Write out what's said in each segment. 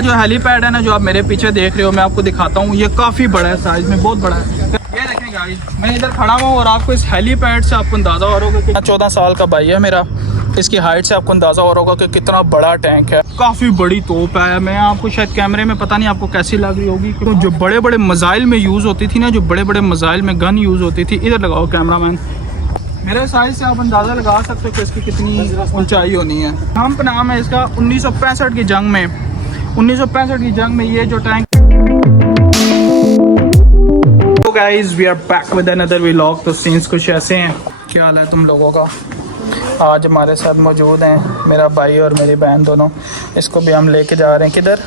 जो हेलीपैड है ना, जो आप मेरे पीछे देख रहे हो, मैं आपको दिखाता हूँ। ये काफ़ी बड़ा है, साइज में बहुत बड़ा है। ये देखें गाइस, मैं इधर खड़ा हुआ और आपको इस हेलीपैड से आपको अंदाज़ा हो रहा होगा कि 14 साल का भाई है मेरा, इसकी हाइट से आपको अंदाज़ा हो रहा होगा कि कितना बड़ा टैंक है। काफ़ी बड़ी तोप है। मैं आपको शायद कैमरे में पता नहीं आपको कैसी लग रही होगी, तो जो बड़े बड़े मज़ाइल में यूज़ होती थी ना, जो बड़े बड़े मज़ाइल में गन यूज़ होती थी, इधर लगाओ कैमरामैन, मेरे साइज से आप अंदाज़ा लगा सकते हो कि इसकी कितनी ऊंचाई होनी है। हम नाम है इसका 1965 की जंग में, 1965 की जंग में ये जो टैंक। तो guys we are back with another vlog. तो सीन्स कुछ ऐसे हैं। क्या हाल है तुम लोगों का? आज हमारे साथ मौजूद हैं मेरा भाई और मेरी बहन दोनों। इसको भी हम लेके जा रहे हैं किधर?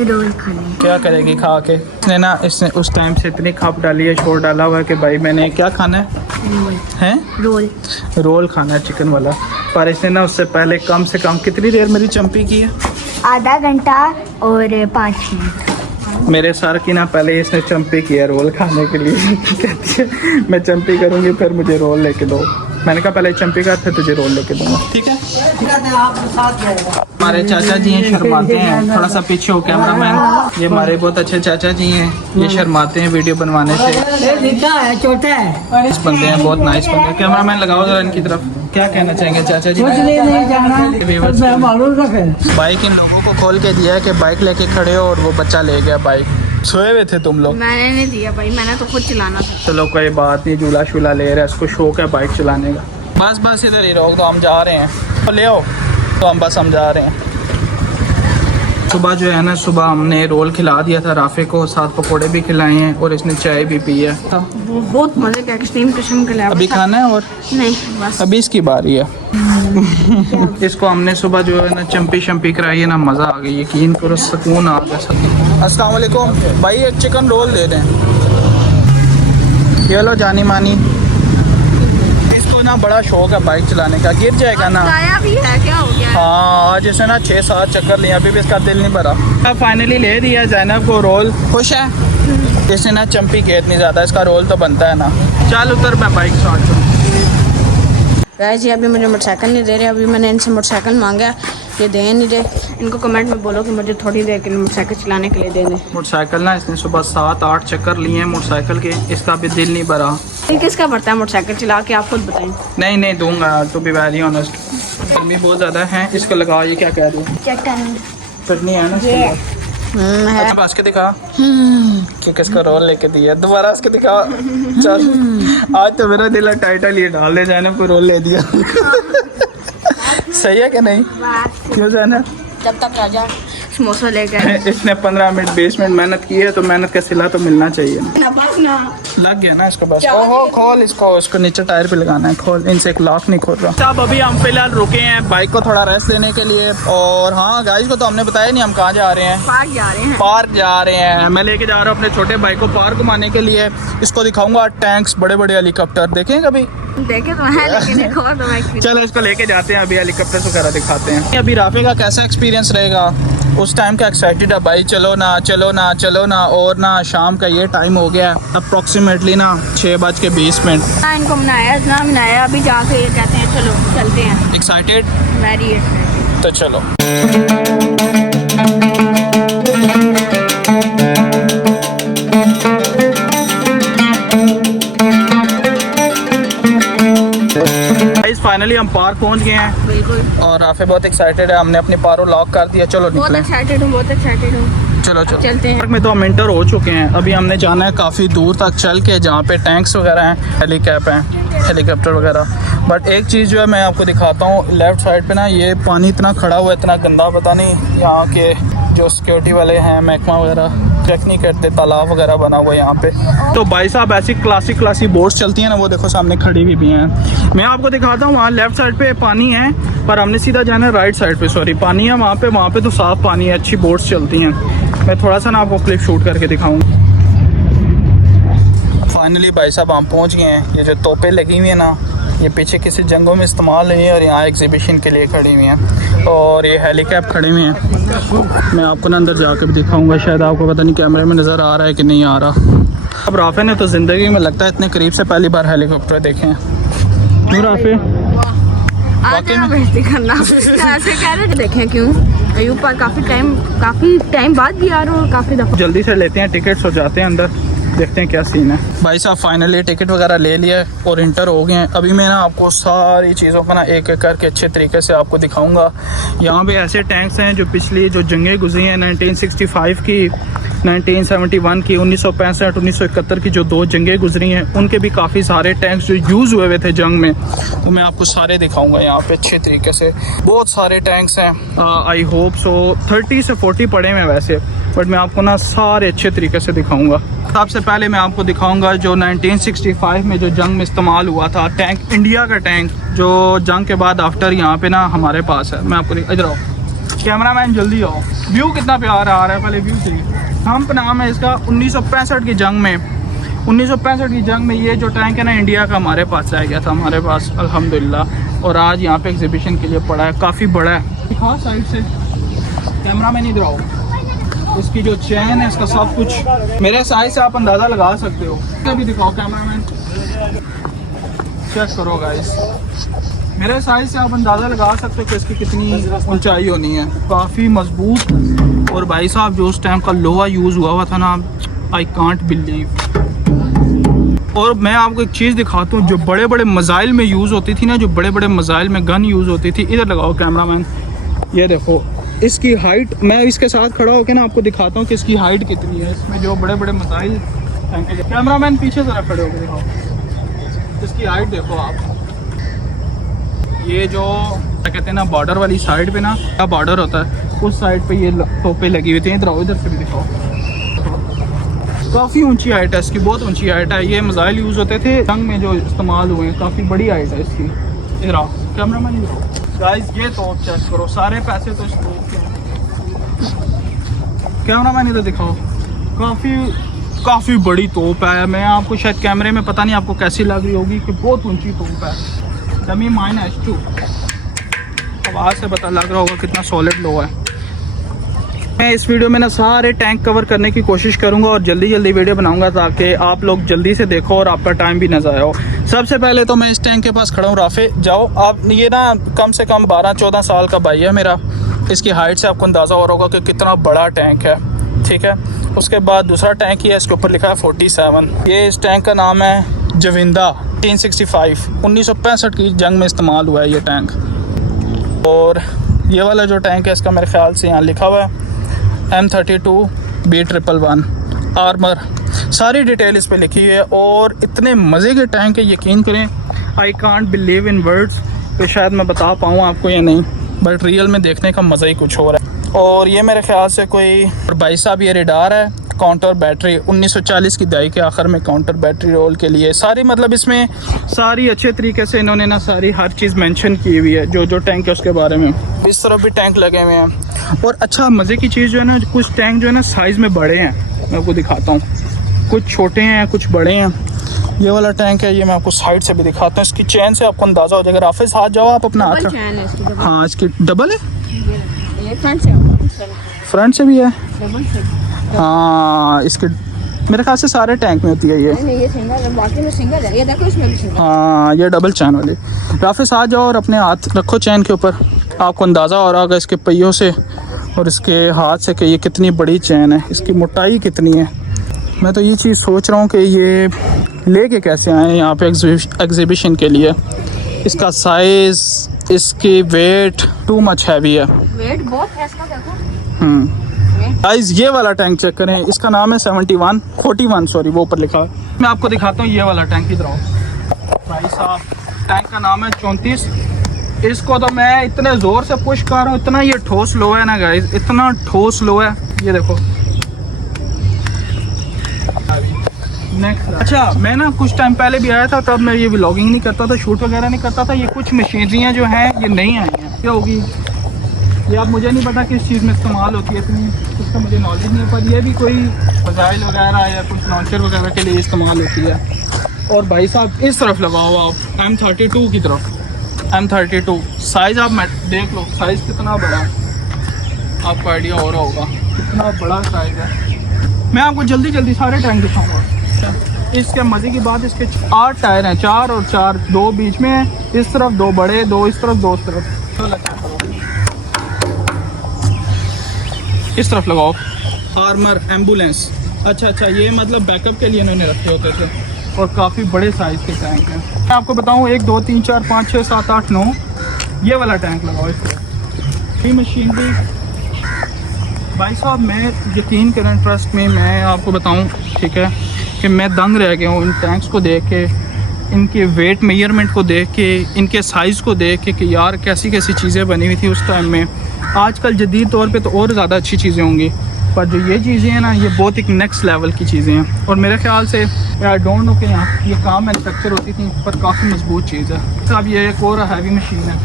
रोल खाने। क्या करेगी खा के? इसने ना, इसने उस टाइम से इतनी खप डाली है, शोर डाला हुआ है कि भाई मैंने क्या खाना है? रोल खाना है, चिकन वाला। पर इसने ना उससे पहले कम से कम कितनी देर मेरी चंपी की है? आधा घंटा और 5 मिनट। मेरे सर की ना पहले इसने चंपी की है रोल खाने के लिए। कहती है मैं चंपी करूँगी फिर मुझे रोल लेके दो। मैंने कहा पहले चंपी कर फिर तुझे रोल लेके दूंगा। ठीक है, हमारे चाचा जी हैं, शर्माते हैं। थोड़ा सा पीछे हो कैमरामैन। ये हमारे बहुत अच्छे चाचा जी हैं, ये शर्माते हैं वीडियो बनवाने से। छोटा है, इस बंदे हैं, बहुत नाइस बंदे हैं। कैमरामैन लगाओ जरा इनकी तरफ। क्या कहना चाहेंगे चाचा जी? बाइक इन लोगों को खोल के दिया है कि बाइक लेके खड़े हो और वो बच्चा ले गया बाइक। सोए हुए थे तुम लोग? मैंने नहीं दिया भाई, मैंने तो खुद चलाना था। चलो कोई बात नहीं, झूला शूला ले रहा है, इसको शौक है बाइक चलाने का। बस बस इधर ही रोक दो, हम जा रहे हैं। तो ले आओ, तो हम जा रहे हैं। सुबह जो है ना, सुबह हमने रोल खिला दिया था राफे को, साथ पकोड़े भी खिलाए हैं और इसने चाय भी पी है। बहुत मजे का एक्सट्रीम किस्म का। अभी खाना है और नहीं, बस अभी इसकी बारी है। इसको हमने सुबह जो है ना चंपी शंपी कराई है ना, मज़ा आ गई, यकीन करो, सुकून आ गया। अस्सलाम वालेकुम भाई, एक चिकन रोल दे दें। ये लो जानी मानी। इसको ना बड़ा शौक है बाइक चलाने का, गिर जाएगा ना। भी है, क्या हो गया? हाँ, आज इसे ना 6-7 चक्कर लिए, अभी भी इसका दिल नहीं भरा। अब फाइनली ले दिया ज़ैनब को रोल। खुश है? इसने ना चंपी के इतनी ज़्यादा, इसका रोल तो बनता है ना। चल उतर, मैं बाइक स्टार्ट करूँ। गाइस जी अभी मुझे मोटरसाइकिल नहीं दे रहे। अभी मैंने इनसे मोटरसाइकिल मांगा, ये दे नहीं दे। इनको कमेंट में बोलो कि मुझे थोड़ी देर के लिए मोटरसाइकिल चलाने के लिए दे दें। मोटरसाइकिल ना इसने सुबह 7-8 चक्कर लिए हैं मोटरसाइकिल के, इसका भी दिल नहीं भरा। ये किसका बढ़ता है मोटरसाइकिल चला के, आप खुद बताएं। नहीं दूंगा, टू बी वेरी ऑनेस्ट। गर्मी बहुत ज़्यादा है, इसको लगाओ। ये क्या कह रही है? चटनी है ना? है पास के दिखा कि किसका रोल लेके दिया। दोबारा इसके दिखा। चल आज तो मेरा दिल टाइटल ये डाल दे, जाने को रोल ले दिया। सही है कि नहीं? क्यों जाना? जब तक राजा समोसा ले गए। इसने 15 मिनट 20 मिनट मेहनत की है, तो मेहनत का सिला तो मिलना चाहिए। लग गया ना इसको? बस ओहो, खोल इसको नीचे टायर पे लगाना है। खोल, इनसे एक लॉक नहीं खोल रहा। अब अभी हम फिलहाल रुके हैं बाइक को थोड़ा रेस्ट देने के लिए। और हाँ गाइस को तो हमने बताया नहीं हम कहाँ जा रहे हैं। पार्क जा रहे हैं। मैं लेके जा रहा हूँ अपने छोटे भाई को पार्क घुमाने के लिए। इसको दिखाऊंगा टैंक्स, बड़े बड़े हेलीकॉप्टर। देखें कभी? देखे तो है लेकिन चलो इसको लेके जाते हैं, अभी हेलीकॉप्टर वगैरह दिखाते हैं। अभी राफे का कैसा एक्सपीरियंस रहेगा? उस टाइम का एक्साइटेड है भाई, चलो ना। और ना शाम का ये टाइम हो गया अप्रॉक्सीमेटली ना 6:20। इनको मनाया अभी जाके ये कहते हैं चलो चलते हैं। एक्साइटेड? Very excited. तो चलो। फाइनली हम पार्क पहुंच गए हैं। बिल्कुल। और राफे बहुत एक्साइटेड है, हमने अपनी पारो लॉक कर दिया। चलो निकलें। बहुत एक्साइटेड हूँ। चलो चलते हैं। पार्क में तो हम एंटर हो चुके हैं। अभी हमने जाना है काफ़ी दूर तक चल के, जहाँ पे टैंक्स वगैरह हैं, हेलीकॉप्टर वगैरह। बट एक चीज़ जो है मैं आपको दिखाता हूँ, लेफ्ट साइड पे ना ये पानी इतना खड़ा हुआ है, इतना गंदा, पता नहीं यहाँ के जो सिक्योरिटी वाले हैं, महकमा वगैरह चेक नहीं करते। तालाब वगैरह बना हुआ है यहाँ पे। तो भाई साहब ऐसी क्लासिक बोट्स चलती हैं ना, वो देखो सामने खड़ी भी हैं। मैं आपको दिखाता हूँ, वहाँ लेफ्ट साइड पे पानी है, पर हमने सीधा जाना है राइट साइड पे। सॉरी, पानी है वहाँ पे तो साफ पानी है, अच्छी बोट्स चलती हैं। मैं थोड़ा सा ना आपको क्लिप शूट करके दिखाऊंगा। फाइनली भाई साहब हम पहुँच गए हैं। ये जो तोपें लगी हुई है ना, ये पीछे किसी जंगों में इस्तेमाल हुई है और यहाँ एग्जीबिशन के लिए खड़ी हुई हैं। और ये हेलीकॉप्टर खड़े हुए हैं। मैं आपको ना अंदर जाकर भी दिखाऊंगा, शायद आपको पता नहीं कैमरे में नज़र आ रहा है कि नहीं आ रहा। अब राफे ने तो ज़िंदगी में लगता है इतने करीब से पहली बार हेलीकॉप्टर देखे हैं। क्यों राफे? वाकई में करना ऐसे कह रहे देखें क्यों? अयूब पर काफ़ी टाइम बाद भी आ रहा हूँ, काफ़ी दफ़ा। जल्दी से लेते हैं टिकट्स और जाते हैं अंदर, देखते हैं क्या सीन है। भाई साहब फाइनली टिकट वगैरह ले लिया है और इंटर हो गए हैं। अभी मैं ना आपको सारी चीज़ों का ना एक एक करके अच्छे तरीके से आपको दिखाऊंगा। यहाँ पे ऐसे टैंक्स हैं जो पिछली जो जंगें गुजरी हैं 1965 की, 1971 की, 1965 1971 की जो 2 जंगें गुजरी हैं उनके भी काफ़ी सारे टैंक्स जो यूज़ हुए थे जंग में, वो मैं आपको सारे दिखाऊंगा यहाँ पे अच्छे तरीके से। बहुत सारे टैंक्स हैं, आई होप सो 30 से 40 पड़े हैं वैसे, बट मैं आपको ना सारे अच्छे तरीके से दिखाऊंगा। सबसे पहले मैं आपको दिखाऊंगा जो 1965 में जो जंग में इस्तेमाल हुआ था टैंक, इंडिया का टैंक जो जंग के बाद आफ्टर यहाँ पे ना हमारे पास है। मैं आपको इधर आओ, कैमरामैन जल्दी आओ, व्यू कितना प्यारा आ रहा है, पहले व्यू चाहिए। हम्प नाम है इसका। 1965 की जंग में, 1965 की जंग में ये जो टैंक है ना इंडिया का हमारे पास रह गया था, हमारे पास अल्हम्दुलिल्लाह, और आज यहाँ पे एग्जीबिशन के लिए पड़ा है, काफ़ी बड़ा है। दिखाओ साइड से, कैमरामैन इधर आओ। इसकी जो चैन है, इसका सब कुछ मेरे साइज से आप अंदाज़ा लगा सकते हो। भी दिखाओ कैमरामैन, चेक करो गाइस, मेरे साइज से आप अंदाज़ा लगा सकते हो कि इसकी कितनी ऊंचाई होनी है, काफ़ी मजबूत। और भाई साहब जो उस टाइम का लोहा यूज़ हुआ था ना, आई कांट बिलीव। और मैं आपको एक चीज़ दिखाता हूँ, जो बड़े बड़े मज़ाइल में यूज़ होती थी ना, जो बड़े बड़े मज़ाइल में गन यूज़ होती थी, इधर लगाओ कैमरामैन, ये देखो इसकी हाइट, मैं इसके साथ खड़ा होकर ना आपको दिखाता हूँ कि इसकी हाइट कितनी है। इसमें जो बड़े बड़े मज़ाइल, कैमरामैन पीछे ज़रा खड़े होकर दिखाओ, इसकी हाइट देखो आप। ये जो क्या कहते हैं ना बॉर्डर वाली साइड पे ना, क्या बॉर्डर होता है उस साइड पे ये तोपें लगी हुई थी। इधर आओ, इधर से भी दिखाओ, काफ़ी ऊंची हाइट है इसकी, बहुत ऊंची हाइट है। ये मिसाइल यूज़ होते थे जंग में जो इस्तेमाल हुए हैं, काफ़ी बड़ी हाइट है इसकी। इधर आओ कैमरामैन, इधर आओ गाइस, ये तोप चेक करो, सारे पैसे तो इस तोप के। कैमरामैन इधर दिखाओ, काफ़ी बड़ी तोप है। मैं आपको शायद कैमरे में पता नहीं आपको कैसी लग रही होगी कि बहुत ऊंची तोप है। डमी माइन H2, आवाज़ से पता लग रहा होगा कितना सॉलिड लो है। मैं इस वीडियो में ना सारे टैंक कवर करने की कोशिश करूंगा और जल्दी वीडियो बनाऊंगा ताकि आप लोग जल्दी से देखो और आपका टाइम भी ना ज़ाया हो। सबसे पहले तो मैं इस टैंक के पास खड़ा हूँ। राफे जाओ आप, ये ना कम से कम 12-14 साल का भाई है मेरा। इसकी हाइट से आपको अंदाज़ा हो रहा होगा कि कितना बड़ा टैंक है, ठीक है। उसके बाद दूसरा टैंक ही है, इसके ऊपर लिखा है 47। ये इस टैंक का नाम है जविंदा 1965, 1965 की जंग में इस्तेमाल हुआ है ये टैंक। और ये वाला जो टैंक है इसका मेरे ख्याल से यहाँ लिखा हुआ है M32B111 आर्मर, सारी डिटेल इस पे लिखी हुई है। और इतने मज़े के टैंक है, यकीन करें, I can't believe in words कि शायद मैं बता पाऊँ आपको या नहीं, बट रियल में देखने का मज़ा ही कुछ हो रहा है। और ये मेरे ख्याल से कोई भाई साहब ये रेडार है, काउंटर बैटरी 1940 की दहाई के आखिर में काउंटर बैटरी रोल के लिए सारी, मतलब इसमें सारी अच्छे तरीके से इन्होंने ना सारी हर चीज़ मेंशन की हुई है जो टैंक है उसके बारे में। इस तरफ भी टैंक लगे हुए हैं। और अच्छा मज़े की चीज़ जो है ना, कुछ टैंक जो है ना साइज़ में बड़े हैं, मैं आपको दिखाता हूँ, कुछ छोटे हैं कुछ बड़े हैं। ये वाला टैंक है, ये मैं आपको साइड से भी दिखाता हूँ। इसकी चैन से आपको अंदाज़ा हो जाएगा। राफिज हाथ जाओ आप अपना हाथ, हाँ इसकी डबल है, फ्रंट से भी है, हाँ इसके मेरे ख्याल से सारे टैंक में होती है ये। नहीं, ये सिंगल है, बाकी में सिंगल है, ये देखो इसमें भी सिंगल। हाँ ये डबल चैन वाली। राफिज आ जाओ और अपने हाथ रखो चैन के ऊपर, आपको अंदाज़ा हो रहा होगा इसके पहियों से और इसके हाथ से कि ये कितनी बड़ी चैन है, इसकी मोटाई कितनी है। मैं तो ये चीज़ सोच रहा हूँ कि ये लेके कैसे आए यहाँ पे एग्जीबिशन के लिए। इसका साइज़, इसकी वेट टू मच हैवी है, वेट बहुत है इसका, देखो। गाइस ये वाला टैंक चेक करें, इसका नाम है 41 सॉरी, वो ऊपर लिखा है। मैं आपको दिखाता हूँ ये वाला टैंक, इधर आओ भाई साहब। टैंक का नाम है 34। इसको तो मैं इतने ज़ोर से पुश कर रहा हूँ, इतना ये ठोस लो है ना गाइस, इतना ठोस लो है, ये देखो। अच्छा मैं ना कुछ टाइम पहले भी आया था, तब मैं ये व्लॉगिंग नहीं करता था, शूट वगैरह नहीं करता था। ये कुछ मशीनरियाँ जो हैं ये नहीं आई हैं, क्या होगी ये अब मुझे नहीं पता किस चीज़ में इस्तेमाल होती है, इतनी उसका मुझे नॉलेज नहीं है, पर ये भी कोई मिसाइल वगैरह या कुछ लॉन्चर वगैरह के लिए इस्तेमाल होती है। और भाई साहब इस तरफ लगाओ आप M32 की तरफ, M32 साइज़ आप देख लो, साइज़ कितना बड़ा है, आपको आइडिया हो रहा होगा कितना बड़ा साइज़ है। मैं आपको जल्दी सारे टैंक दिखाऊँगा। इसके मज़े की बात, इसके 8 टायर हैं, 4 और 4, 2 बीच में है, इस तरफ 2 बड़े, 2 इस तरफ, 2 इस तरफ। इस तरफ लगाओ, आर्मर एम्बुलेंस। अच्छा, ये मतलब बैकअप के लिए इन्होंने रखे होते थे और काफ़ी बड़े साइज़ के टैंक हैं। मैं आपको बताऊँ 1 2 3 4 5 6 7 8 9 ये वाला टैंक लगाओ इस पर। ये मशीन भी भाई साहब, मैं यकीन करें, ट्रस्ट में, मैं आपको बताऊँ, ठीक है, कि मैं दंग रह गया हूँ इन टैंक्स को देख के, इनके वेट मेजरमेंट को देख के, इनके साइज़ को देख के कि यार कैसी कैसी चीज़ें बनी हुई थी उस टाइम में। आजकल जदीद तौर पे तो और ज़्यादा अच्छी चीज़ें होंगी, पर जो ये चीज़ें हैं ना, ये बहुत एक नेक्स्ट लेवल की चीज़ें हैं। और मेरे ख्याल से आई डोंट नो कि यहाँ ये काम मैन्युफैक्चर होती थी, पर काफ़ी मजबूत चीज़ है। साहब ये एक और हैवी मशीन है।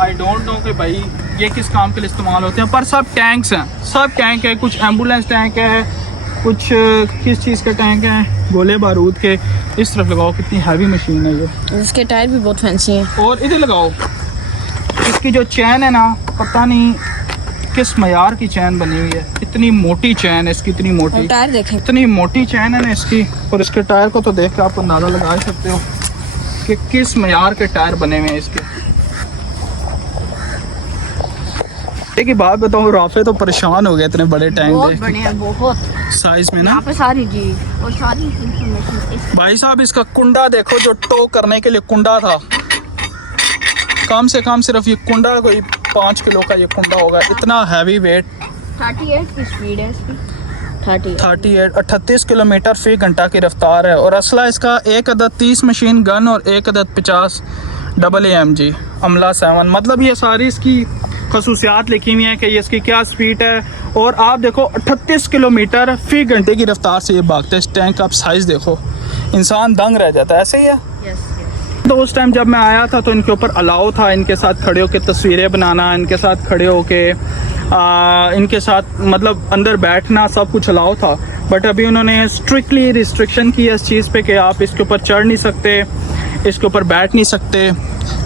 आई डोंट नो कि भाई ये किस काम के लिए इस्तेमाल होते हैं, पर सब टैंक्स हैं, सब टैंक है। कुछ एम्बुलेंस टैंक है, कुछ किस चीज़ के टैंक हैं, गोले बारूद के। इस तरफ लगाओ, कितनी हैवी मशीन है ये। इसके टायर भी बहुत फैंसी हैं। और इधर लगाओ, इसकी जो चैन है ना, पता नहीं किस मयार की चैन बनी हुई है, इतनी मोटी चैन है इसकी, इतनी मोटी। टायर देखें, इतनी मोटी चैन है ना इसकी। और इसके टायर को तो देख के आप अंदाज़ा लगा सकते हो कि किस मयार के टायर बने हुए हैं इसके। एक ही बात बताऊँ, राफे तो परेशान हो गए इतने बड़े टैंक बहुत देख बड़े हैं, बहुत साइज में ना। यहाँ पे सारी चीज और सारी इंफॉर्मेशन। भाई साहब इसका कुंडा देखो, जो टो करने के लिए कुंडा था, कम से कम सिर्फ ये कुंडा कोई 5 किलो का ये कुंडा होगा, इतना हैवी वेट। 38 की स्पीड है इसकी, 38 किलोमीटर फी घंटा की रफ्तार है। और असला इसका एक अदद 30 मशीन गन और एक अदद 50 AAMG अमला 7। मतलब ये सारी इसकी खसूसियात लिखी हुई हैं कि ये इसकी क्या स्पीड है। और आप देखो 38 किलोमीटर फी घंटे की रफ्तार से ये भागता है। इस टैंक का आप साइज़ देखो, इंसान दंग रह जाता है। ऐसे ही है। तो उस टाइम जब मैं आया था तो इनके ऊपर अलाउ था इनके साथ खड़े होकर तस्वीरें बनाना, इनके साथ खड़े होके इनके साथ मतलब अंदर बैठना, सब कुछ अलाउ था। बट अभी उन्होंने स्ट्रिक्टली रिस्ट्रिक्शन की है इस चीज़ पे कि आप इसके ऊपर चढ़ नहीं सकते, इसके ऊपर बैठ नहीं सकते।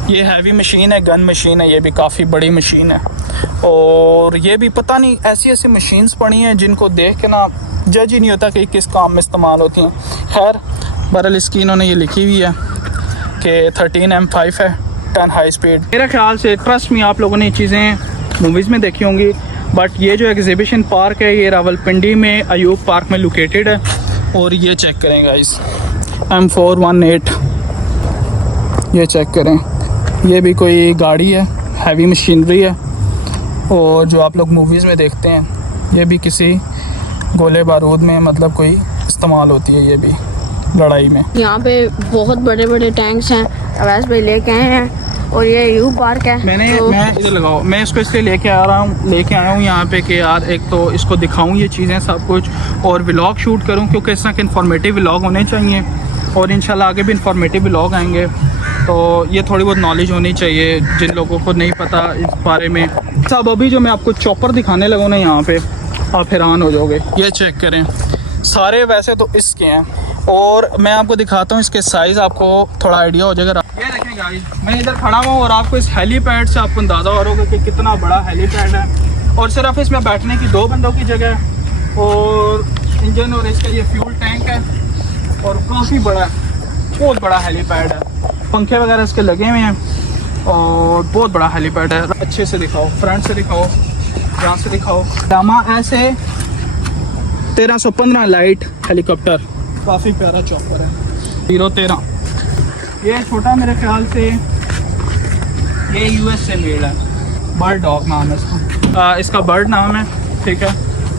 ये हैवी मशीन है, गन मशीन है, ये भी काफ़ी बड़ी मशीन है। और ये भी पता नहीं ऐसी ऐसी मशीन्स पड़ी हैं जिनको देख के ना जज ही नहीं होता कि किस काम में इस्तेमाल होती हैं। खैर बहरहाल इसकी इन्होंने ये लिखी हुई है कि 13 M5 है, 10 हाई स्पीड। मेरे ख्याल से ट्रस्ट में आप लोगों ने ये चीज़ें मूवीज़ में देखी होंगी, बट ये जो एग्जीबिशन पार्क है ये रावलपिंडी में अयूब पार्क में लोकेटेड है। और ये चेक करें गाइस, M418, ये चेक करें, ये भी कोई गाड़ी है, हैवी मशीनरी है। और जो आप लोग मूवीज़ में देखते हैं ये भी किसी गोले बारूद में मतलब कोई इस्तेमाल होती है, ये भी लड़ाई में। यहाँ पे बहुत बड़े बड़े टैंक्स हैं, अवैस भाई लेके आए हैं। और ये यू पार्क है। मैं इधर लगाओ, मैं इसको इसलिए लेके आया हूँ यहाँ पे कि यार एक तो इसको दिखाऊँ ये चीज़ें सब कुछ, और व्लॉग शूट करूँ, क्योंकि इस तरह के इन्फॉर्मेटिव व्लॉग होने चाहिए। और इंशाल्लाह आगे भी इन्फॉर्मेटिव व्लॉग आएंगे, तो ये थोड़ी बहुत नॉलेज होनी चाहिए जिन लोगों को नहीं पता इस बारे में। सब अभी जो मैं आपको चॉपर दिखाने लगूँ ना यहाँ पे, आप हैरान हो जाओगे। ये चेक करें, सारे वैसे तो इसके हैं, और मैं आपको दिखाता हूँ इसके साइज़, आपको थोड़ा आइडिया हो जाएगा। ये देखें गाइस, मैं इधर खड़ा हूँ और आपको इस हेलीपैड से आपको अंदाज़ा हो रहा होगा कि कितना बड़ा हेलीपैड है। और सिर्फ इसमें बैठने की 2 बंदों की जगह है, और इंजन और इसका ये फ्यूल टैंक है, और काफ़ी बड़ा है, बहुत बड़ा हेलीपैड है। पंखे वगैरह इसके लगे हुए हैं, और बहुत बड़ा हेलीपैड है। अच्छे से दिखाओ, फ्रंट से दिखाओ, यहाँ से दिखाओ। डामा ऐसे 1315 लाइट हेलीकॉप्टर, काफ़ी प्यारा चॉपर है। 013 ये छोटा, मेरे ख्याल से ये US से मेड है, बर्ड डॉग नाम है इसका। इसका बर्ड नाम है, ठीक है।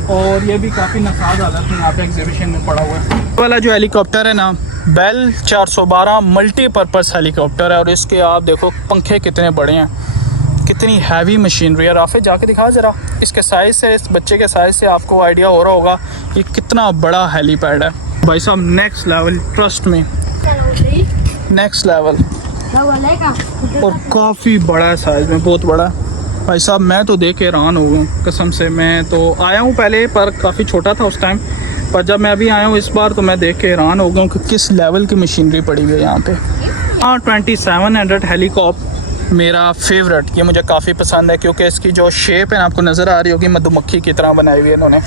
और ये भी काफ़ी नफाज हालत में यहाँ पे एग्जीबिशन में पड़ा हुआ है। वाला जो हेलीकॉप्टर है ना, बेल 412 मल्टीपर्पज़ हेलीकॉप्टर है। और इसके आप देखो पंखे कितने बड़े हैं, कितनी हैवी मशीनरी है। राफे जाके दिखा ज़रा, इसके साइज़ से, इस बच्चे के साइज़ से आपको आइडिया हो रहा होगा ये कितना बड़ा हेलीपैड है। भाई साहब नेक्स्ट लेवल, ट्रस्ट में नेक्स्ट लेवल। और काफ़ी बड़ा है साइज़ में, बहुत बड़ा। भाई साहब मैं तो देख के हैरान हो गया कसम से। मैं तो आया हूँ पहले, पर काफ़ी छोटा था उस टाइम, पर जब मैं अभी आया हूँ इस बार तो मैं देख के हैरान हो गया हूँ कि किस लेवल की मशीनरी पड़ी हुई है यहाँ पे। 2700 हेलीकॉप्टर मेरा फेवरेट, ये मुझे काफ़ी पसंद है, क्योंकि इसकी जो शेप है आपको नज़र आ रही होगी, मधुमक्खी की तरह बनाई हुई है इन्होंने।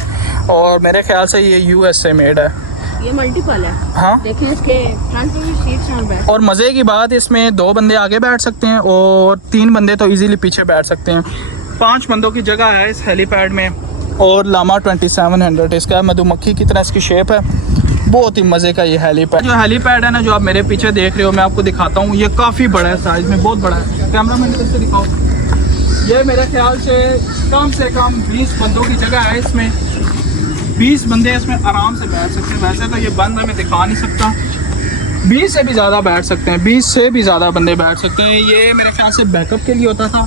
और मेरे ख्याल से ये US से मेड है। ये मल्टीपल है। हाँ देखिए इसके फ्रंट में भी सीट्स हैं। और मज़े की बात इसमें 2 बंदे आगे बैठ सकते हैं और 3 बंदे तो इजीली पीछे बैठ सकते हैं। 5 बंदों की जगह है इस हेलीपैड में। और लामा 2700 इसका मधुमक्खी की तरह इसकी शेप है। बहुत ही मज़े का ये हेलीपैड। जो हेलीपैड है ना, जो आप मेरे पीछे देख रहे हो, मैं आपको दिखाता हूँ। ये काफ़ी बड़ा है, साइज़ में बहुत बड़ा है। कैमरा मैन से दिखाओ। ये मेरे ख्याल से कम 20 बंदों की जगह है इसमें। 20 बंदे इसमें आराम से बैठ सकते हैं। वैसे तो ये बंद मैं दिखा नहीं सकता, 20 से भी ज़्यादा बैठ सकते हैं, 20 से भी ज़्यादा बंदे बैठ सकते हैं। ये मेरे ख्याल से बैकअप के लिए होता था।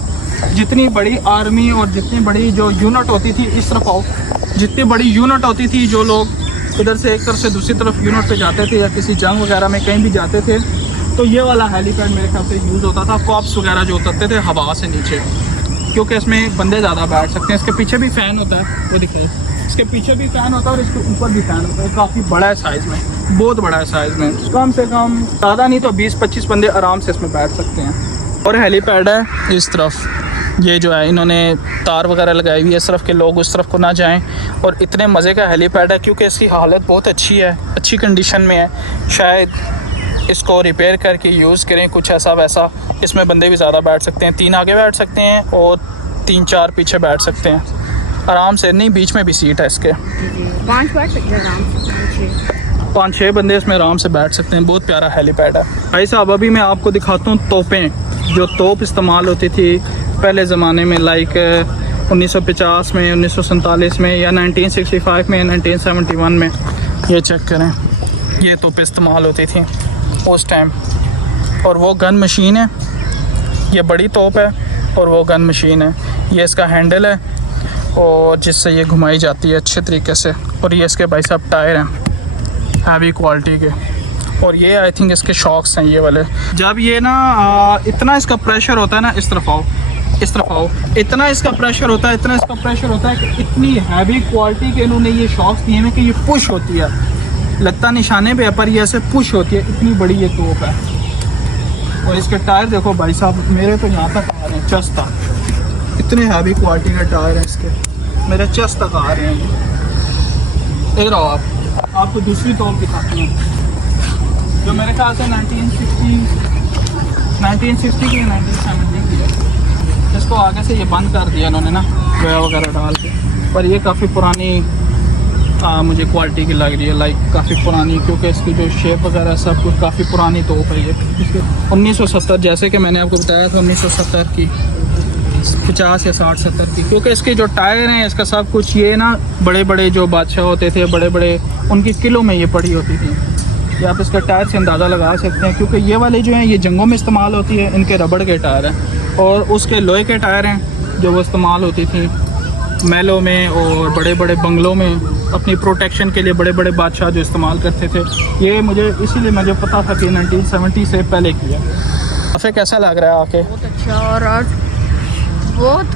जितनी बड़ी आर्मी और जितनी बड़ी जो यूनिट होती थी, इस तरफ आओ, जितनी बड़ी यूनिट होती थी, जो लोग इधर से एक तरफ से दूसरी तरफ यूनिट पे जाते थे या किसी जंग वगैरह में कहीं भी जाते थे, तो ये वाला हेलीपैड मेरे ख्याल से यूज़ होता था। कॉप्स वगैरह जो उतरते थे हवा से नीचे, क्योंकि इसमें बंदे ज़्यादा बैठ सकते हैं। इसके पीछे भी फ़ैन होता है, वो दिखाइए। इसके पीछे भी फ़ैन होता है और इसके ऊपर भी फ़ैन होता है। काफ़ी बड़ा है साइज़ में, बहुत बड़ा है साइज़ में। कम से कम ज़्यादा नहीं तो 20-25 बंदे आराम से इसमें बैठ सकते हैं। और हेलीपैड है इस तरफ, ये जो है इन्होंने तार वगैरह लगाई हुई है इस तरफ के लोग उस तरफ को ना जाएं। और इतने मज़े का हेलीपैड है क्योंकि इसकी हालत बहुत अच्छी है, अच्छी कंडीशन में है। शायद इसको रिपेयर करके यूज़ करें कुछ ऐसा वैसा। इसमें बंदे भी ज़्यादा बैठ सकते हैं, 3 आगे बैठ सकते हैं और 3-4 पीछे बैठ सकते हैं आराम से। नहीं, बीच में भी सीट है इसके। 5 बैठ सकते हैं आराम से, 5-6 बंदे इसमें आराम से बैठ सकते हैं। बहुत प्यारा हेलीपैड है भाई साहब। अभी मैं आपको दिखाता हूँ तोपें। जो तोप इस्तेमाल होती थी पहले ज़माने में, लाइक 1950 में, 1947 में या 1965 में, 1971 में। ये चेक करें, ये तोप इस्तेमाल होती थी उस टाइम। और वो गन मशीन है, ये बड़ी तोप है और वो गन मशीन है। ये इसका हैंडल है और जिससे ये घुमाई जाती है अच्छे तरीके से। और ये इसके भाई साहब टायर हैं हैवी क्वालिटी के। और ये आई थिंक इसके शॉक्स हैं ये वाले। जब ये ना इतना इसका प्रेशर होता है ना, इस तरफ आओ, इस तरफ आओ, इतना इसका प्रेशर होता है, इतना इसका प्रेशर होता है कि इतनी हैवी क्वालिटी के इन्होंने ये शॉक्स दिए हैं कि ये पुश होती है। लगता निशाने पे है पर ये ऐसे पुश होती है। इतनी बड़ी ये तोप है। और इसके टायर देखो भाई साहब, मेरे तो यहाँ तक आ रहे हैं, चेस्ट तक। इतने हैवी क्वालिटी के टायर हैं इसके, मेरे चेस्ट तक आ रहे हैं। इधर आओ, आपको दूसरी तोप दिखाते हैं जो मेरे ख्याल से 1960 की 1970 की है। इसको आगे से ये बंद कर दिया इन्होंने ना, लोहा वगैरह डाल के। पर ये काफ़ी पुरानी मुझे क्वालिटी की लग रही है, लाइक काफ़ी पुरानी, क्योंकि इसकी जो शेप वगैरह सब कुछ काफ़ी पुरानी तोप है ये। 1970, जैसे कि मैंने आपको बताया था 1970 की, 50 या 60-70 की। क्योंकि इसके जो टायर हैं, इसका सब कुछ, ये ना बड़े बड़े जो बादशाह होते थे, बड़े बड़े, उनकी किलों में ये पड़ी होती थी। या आप इसका टायर से अंदाज़ा लगा सकते हैं। क्योंकि ये वाले जो हैं ये जंगों में इस्तेमाल होती है, इनके रबड़ के टायर हैं। और उसके लोहे के टायर हैं जो वो इस्तेमाल होती थी महलों में और बड़े बड़े बंगलों में, अपनी प्रोटेक्शन के लिए बड़े बड़े बादशाह जो इस्तेमाल करते थे। ये मुझे इसीलिए मुझे पता था कि 1970 से पहले किया। काफ़ी कैसा लग रहा है आके? बहुत अच्छा और आज बहुत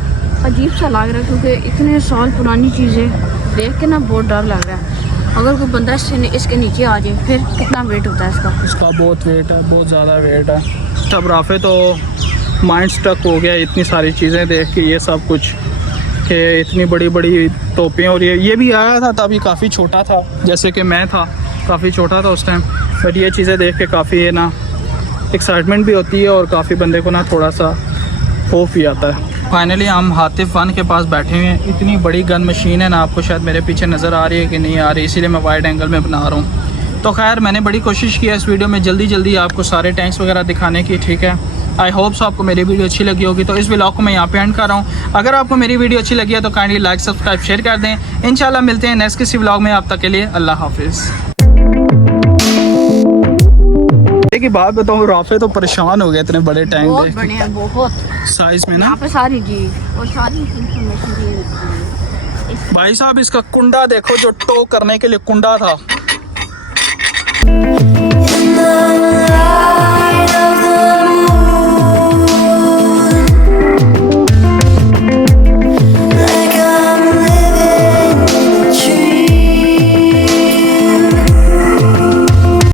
अजीब सा लग रहा है क्योंकि इतने साल पुरानी चीज़ें देख के ना बहुत डर लग रहा है। अगर कोई बंदा इसके नीचे आ जाए फिर कितना वेट होता है इसका? इसका बहुत वेट है, बहुत ज़्यादा वेट है। तब राफे तो माइंड स्टक हो गया इतनी सारी चीज़ें देख के, ये सब कुछ कि इतनी बड़ी बड़ी तोपें। और ये भी आया था तब, ये काफ़ी छोटा था, जैसे कि मैं था, काफ़ी छोटा था उस टाइम। बट ये चीज़ें देख के काफ़ी है ना एक्साइटमेंट भी होती है और काफ़ी बंदे को ना थोड़ा सा खौफ भी आता है। फाइनली हम हातिफ वन के पास बैठे हुए हैं। इतनी बड़ी गन मशीन है ना, आपको शायद मेरे पीछे नज़र आ रही है कि नहीं आ रही, इसीलिए मैं वाइड एंगल में बना रहा हूँ। तो खैर मैंने बड़ी कोशिश की है इस वीडियो में जल्दी आपको सारे टैंक्स वगैरह दिखाने की, ठीक है। आई होप सो आपको मेरी वीडियो अच्छी लगी होगी। तो इस व्लॉग को मैं यहाँ पे एंड कर रहा हूँ। अगर आपको मेरी वीडियो अच्छी लगी है तो काइंडली लाइक, सब्सक्राइब, शेयर कर दें। इंशाल्लाह मिलते हैं नेक्स्ट किसी व्लॉग में। आप तक के लिए अल्लाह हाफिज़। की बात बताऊँ, राफे तो परेशान हो गए इतने बड़े टैंक बहुत बड़े हैं, बहुत साइज में ना। यहाँ पे सारी चीज और सारी इंफॉर्मेशन दी होती है। भाई साहब इसका कुंडा देखो, जो टो करने के लिए कुंडा था।